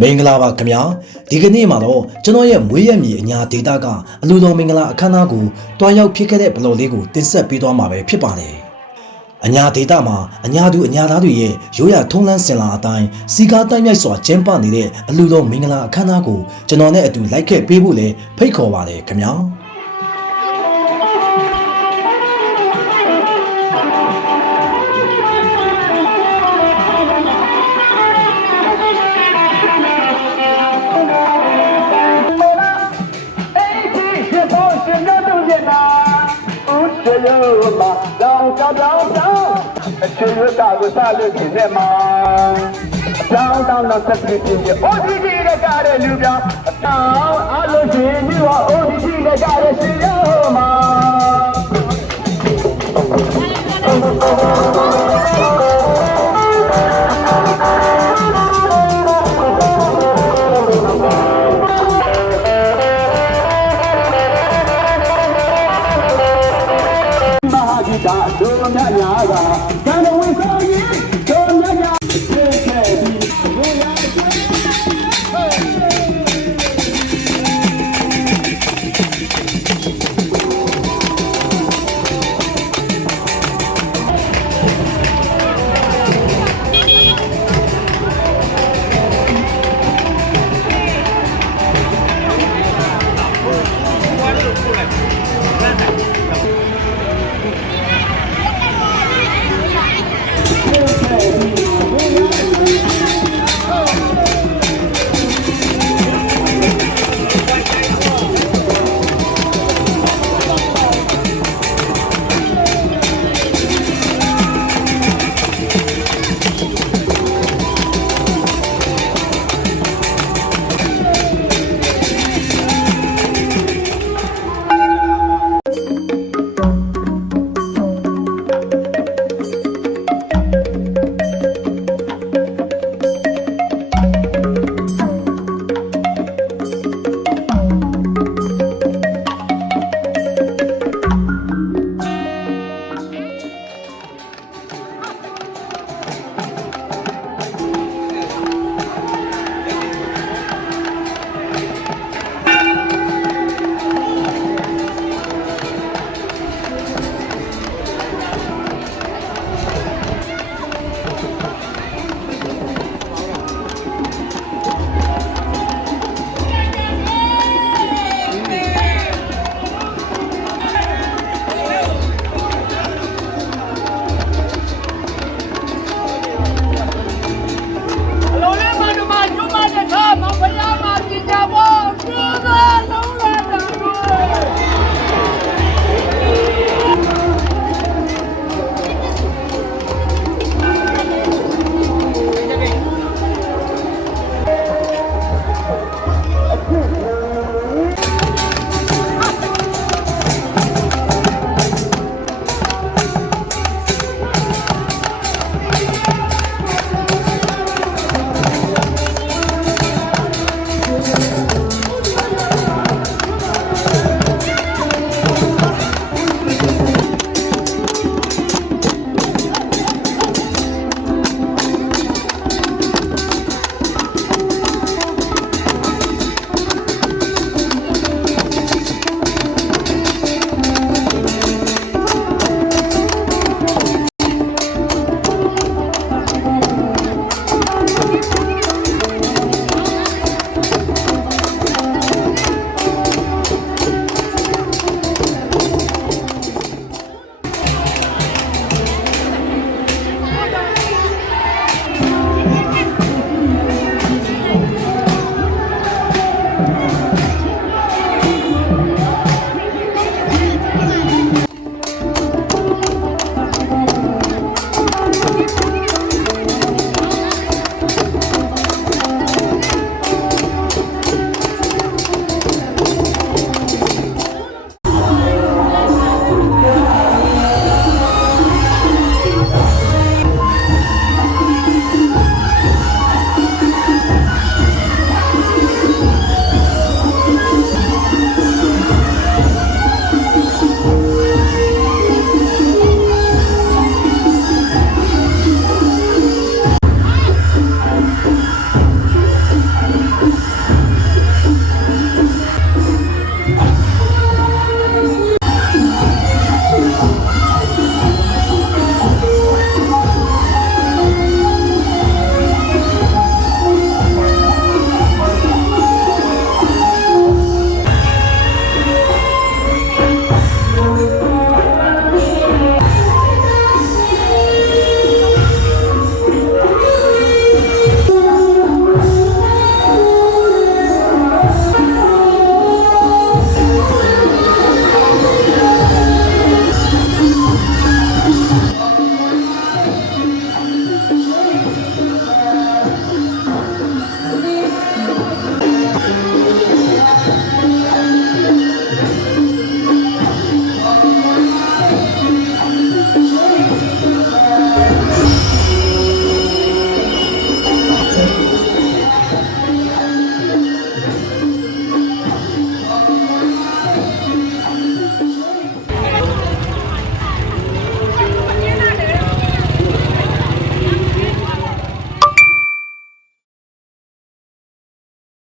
မင်္ဂလာပါခင်ဗျာဒီကနေ့မှာတော့ကျွန်တော်ရဲ့မွေးရမြေအညာဒေတာကအလူတော်မင်္ဂလာအခမ်းအနားကိုတွားရောက်ဖြစ်ခဲ့တဲ့ဘလော်လေးကိုတင်ဆက်ပေးသွားမှာပဲဖြစ်ပါတယ်အညာဒေတာမှာအညာသူအညာသားတွေရဲ့ရိုးရာထုံးလန်းစင်လာအတိုင်းစီကားတိုင်းမြိုက်စွာကျင်းပနေတဲ့အလူတော်မင်္ဂလာအခမ်းအနားကိုကျွန်တော်နဲ့အတူလိုက်ခဲ့ပေးဖို့လည်းဖိတ်ခေါ်ပါတယ်ခင်ဗျာအချွေရတာကိုစလို့ဒီနေ့မှာတောင်းတော့ဆက်ပြီးပြည့်အိုဒီကြီးရဲ့ကားတဲ့လူပြောင်းတောင်းအလို့ရှိရင်ဒီတော့အိုဒီကြီးရဲ့ကားတဲ့ရှင်ရောမှာမဟာဂီတာဒုညညာကကံဝေဆောင်ရင်